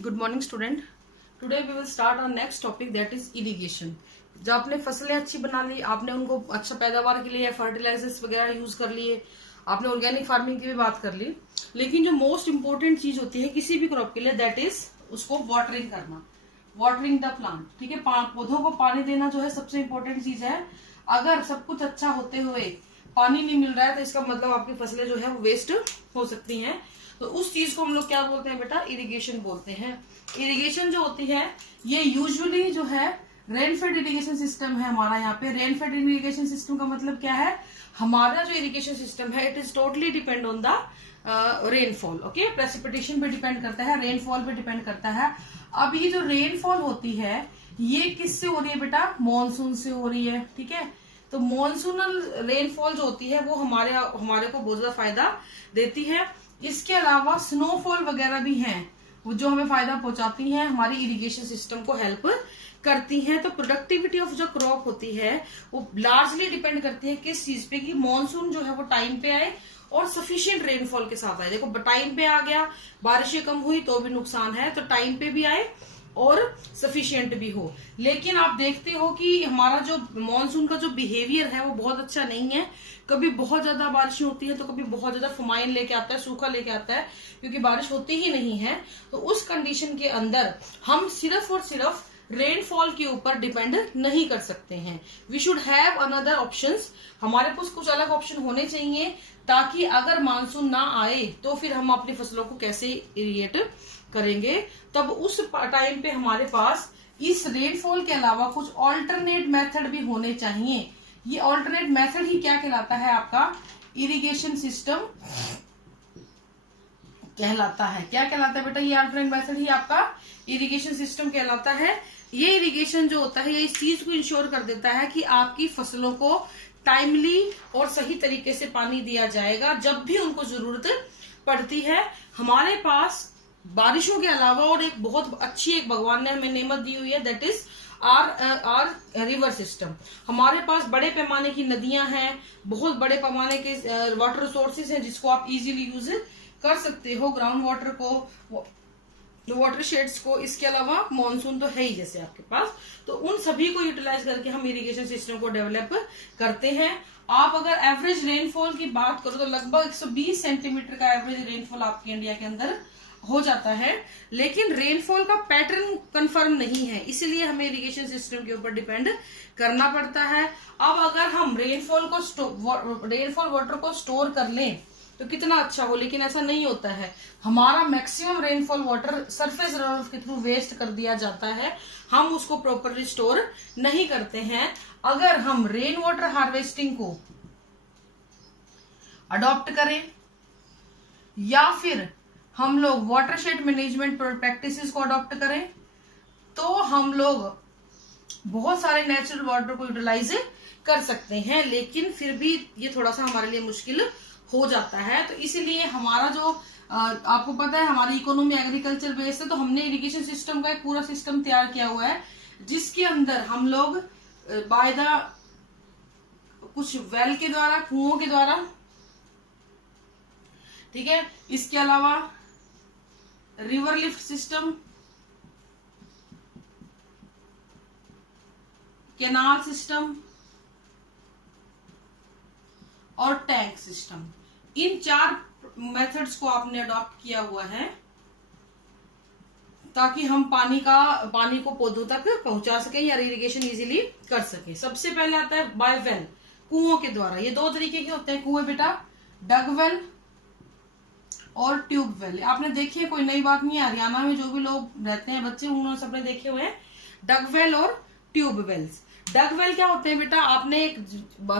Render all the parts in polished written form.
Good morning student. Today we will start our next topic that is irrigation. जब आपने फसलें अच्छी बना ली, आपने उनको अच्छा पैदावार के लिए फर्टिलाइजर्स वगैरह यूज कर लिए, आपने ऑर्गेनिक फार्मिंग की भी बात कर ली, लेकिन जो मोस्ट इंपॉर्टेंट चीज होती है किसी भी क्रॉप के लिए दैट इज उसको वाटरिंग करना, वाटरिंग द प्लांट। ठीक है, पौधों को पानी देना जो है सबसे इंपॉर्टेंट चीज है। अगर सब कुछ अच्छा होते हुए पानी नहीं मिल रहा है तो इसका मतलब आपकी फसलें जो है वो वेस्ट हो सकती हैं। तो उस चीज को हम लोग क्या बोलते हैं बेटा? इरिगेशन बोलते हैं। इरिगेशन जो होती है ये यूजुअली जो है रेनफेड इरिगेशन सिस्टम है हमारा। यहाँ पे रेनफेड इरिगेशन सिस्टम का मतलब क्या है? हमारा जो इरिगेशन सिस्टम है it is totally depend on the rainfall. Okay, precipitation पे डिपेंड करता है, रेनफॉल पे डिपेंड करता है। अब ये जो रेनफॉल होती है ये किससे हो रही है बेटा? मॉनसून से हो रही है। ठीक है, तो मॉनसूनल रेनफॉल जो होती है वो हमारे को बहुत ज्यादा फायदा देती है। इसके अलावा स्नोफॉल वगैरह भी हैं वो जो हमें फायदा पहुंचाती हैं, हमारी इरिगेशन सिस्टम को हेल्प करती हैं। तो प्रोडक्टिविटी ऑफ जो क्रॉप होती है वो लार्जली डिपेंड करती है किस चीज पे? कि मॉनसून जो है वो टाइम पे आए और सफिशिएंट रेनफॉल के साथ आए। देखो टाइम पे आ गया, बारिशें कम हुई तो भी नुकसान है, तो टाइम पे भी आए और सफिशिएंट भी हो। लेकिन आप देखते हो कि हमारा जो मॉनसून का जो बिहेवियर है वो बहुत अच्छा नहीं है। कभी बहुत ज्यादा बारिश होती है तो कभी बहुत ज्यादा फमाइन लेके आता है, सूखा लेके आता है, क्योंकि बारिश होती ही नहीं है। तो उस कंडीशन के अंदर हम सिर्फ और सिर्फ रेनफॉल के ऊपर डिपेंड नहीं कर सकते हैं। We should have another options. हमारे पास कुछ अलग ऑप्शन होने चाहिए ताकि अगर मानसून ना आए तो फिर हम अपनी फसलों को कैसे इरिगेट करेंगे। तब उस टाइम पे हमारे पास इस रेनफॉल के अलावा कुछ ऑल्टरनेट मेथड भी होने चाहिए। ये ऑल्टरनेट मेथड ही क्या कहलाता है? आपका इरिगेशन सिस्टम कहलाता है। क्या कहलाता है बेटा? ये ऑल्टरनेट मेथड ही आपका इरिगेशन सिस्टम कहलाता है। ये इरिगेशन जो होता है ये इस चीज को इंश्योर कर देता है कि आपकी फसलों को टाइमली और सही तरीके से पानी दिया जाएगा जब भी उनको जरूरत पड़ती है। हमारे पास बारिशों के अलावा और एक बहुत अच्छी एक भगवान ने हमें नेमत दी हुई है that is our river system. हमारे पास बड़े पैमाने की नदियां हैं, बहुत बड़े पैमाने के वाटर रिसोर्सेज हैं जिसको आप इजीली यूज कर सकते हो, ग्राउंड वाटर को, वाटर शेड्स को। इसके अलावा मॉनसून तो है ही जैसे आपके पास, तो उन सभी को यूटिलाइज करके हम इरिगेशन सिस्टम को डेवलप करते हैं। आप अगर एवरेज रेनफॉल की बात करो तो लगभग 120 सेंटीमीटर का एवरेज रेनफॉल आपके इंडिया के अंदर हो जाता है, लेकिन रेनफॉल का पैटर्न कंफर्म नहीं है, इसलिए हमें इरिगेशन सिस्टम के ऊपर डिपेंड करना पड़ता है। अब अगर हम रेनफॉल वाटर को स्टोर कर लें तो कितना अच्छा हो, लेकिन ऐसा नहीं होता है। हमारा maximum rainfall water surface runoff के थ्रू वेस्ट कर दिया जाता है, हम उसको प्रॉपरली स्टोर नहीं करते हैं। अगर हम रेन वाटर हार्वेस्टिंग को अडॉप्ट करें या फिर हम लोग वाटरशेड मैनेजमेंट प्रैक्टिसेस को अडॉप्ट करें तो हम लोग बहुत सारे नेचुरल वाटर को यूटिलाइज कर सकते हैं, लेकिन फिर भी ये थोड़ा सा हमारे लिए मुश्किल हो जाता है। तो इसीलिए हमारा जो आपको पता है हमारी इकोनॉमी एग्रीकल्चर बेस्ड है, तो हमने इरिगेशन सिस्टम का एक पूरा सिस्टम तैयार किया हुआ है जिसके अंदर हम लोग बाय द कुछ वेल के द्वारा, कुओं के द्वारा, ठीक है, इसके अलावा river lift system, canal system और टैंक सिस्टम, इन 4 मेथड्स को आपने अडॉप्ट किया हुआ है ताकि हम पानी को पौधों तक पहुंचा सके या इरिगेशन इजीली कर सके। सबसे पहले आता है बाय वेल, कुओं के द्वारा। ये 2 तरीके के होते हैं कुएं बेटा, डग वेल और ट्यूब वेल। आपने देखिए, कोई नई बात नहीं है, हरियाणा में जो भी लोग रहते हैं बच्चे उन्होंने सबने देखे हुए हैं डग वेल और ट्यूब वेल्स। डग वेल क्या होते हैं बेटा? आपने एक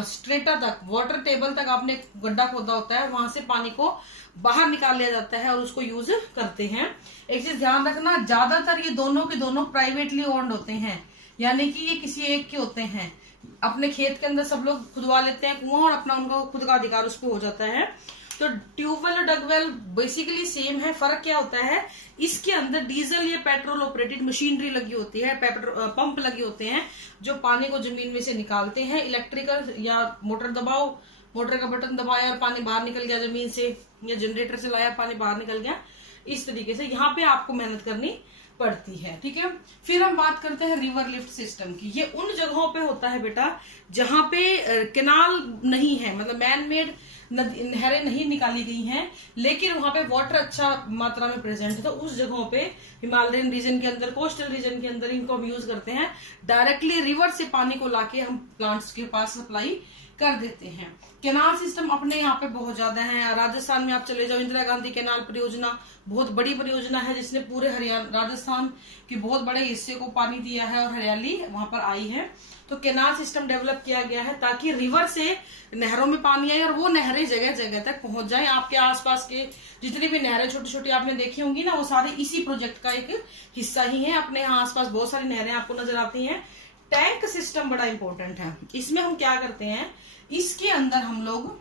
स्ट्रेटा तक, वाटर टेबल तक आपने एक गड्ढा खोदा होता है, वहां से पानी को बाहर निकाल लिया जाता है और उसको यूज करते हैं। एक चीज ध्यान रखना, ज्यादातर ये दोनों के दोनों प्राइवेटली ओन्ड होते हैं, यानी कि ये किसी एक के होते हैं। अपने खेत के अंदर सब लोग खुदवा लेते हैं कुआं और अपना उनका खुद का अधिकार उस पर हो जाता है। तो ट्यूबवेल और डगवेल बेसिकली सेम है। फर्क क्या होता है? इसके अंदर डीजल या पेट्रोल ऑपरेटेड मशीनरी लगी होती है, पंप लगे होते हैं जो पानी को जमीन में से निकालते हैं। इलेक्ट्रिकल या मोटर दबाओ, मोटर का बटन दबाया और पानी बाहर निकल गया जमीन से, या जनरेटर से लाया पानी बाहर निकल गया। इस तरीके से यहाँ पे आपको मेहनत करनी पड़ती है। ठीक है, फिर हम बात करते हैं रिवर लिफ्ट सिस्टम की। ये उन जगहों पे होता है बेटा जहां पे कैनाल नहीं है, मतलब मैन मेड नहरें नहीं निकाली गई हैं, लेकिन वहां पे वाटर अच्छा मात्रा में प्रेजेंट है। तो उस जगहों पे हिमालयन रीजन के अंदर, कोस्टल रीजन के अंदर इनको हम यूज करते हैं। डायरेक्टली रिवर से पानी को लाके हम प्लांट्स के पास सप्लाई कर देते हैं। कैनाल सिस्टम अपने यहाँ पे बहुत ज्यादा है। राजस्थान में आप चले जाओ, इंदिरा गांधी कैनाल परियोजना बहुत बड़ी परियोजना है, जिसने पूरे हरियाणा राजस्थान के बहुत बड़े हिस्से को पानी दिया है और हरियाली वहां पर आई है। तो कैनाल सिस्टम डेवलप किया गया है ताकि रिवर से नहरों में पानी आए और वो नहरें जगह जगह तक पहुंच जाए। आपके आसपास के जितनी भी नहरें छोटी छोटी आपने देखी होंगी ना, वो सारे इसी प्रोजेक्ट का एक हिस्सा ही है। अपने यहाँ आसपास बहुत सारी नहरें आपको नजर आती हैं। टैंक सिस्टम बड़ा इंपॉर्टेंट है। इसमें हम क्या करते हैं, इसके अंदर हम लोग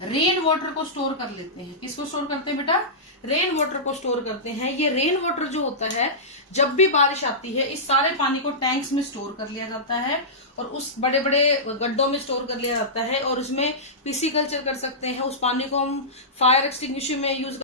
रेन वाटर को स्टोर कर लेते हैं। किसको स्टोर करते हैं बेटा? रेन वाटर को स्टोर करते हैं। ये रेन वाटर जो होता है, जब भी बारिश आती है, इस सारे पानी को टैंक्स में स्टोर कर लिया जाता है और उस बड़े बड़े गड्ढों में स्टोर कर लिया जाता है और उसमें पिसी कल्चर कर सकते हैं। उस पानी को हम फायर एक्सटिंग्विशर में यूज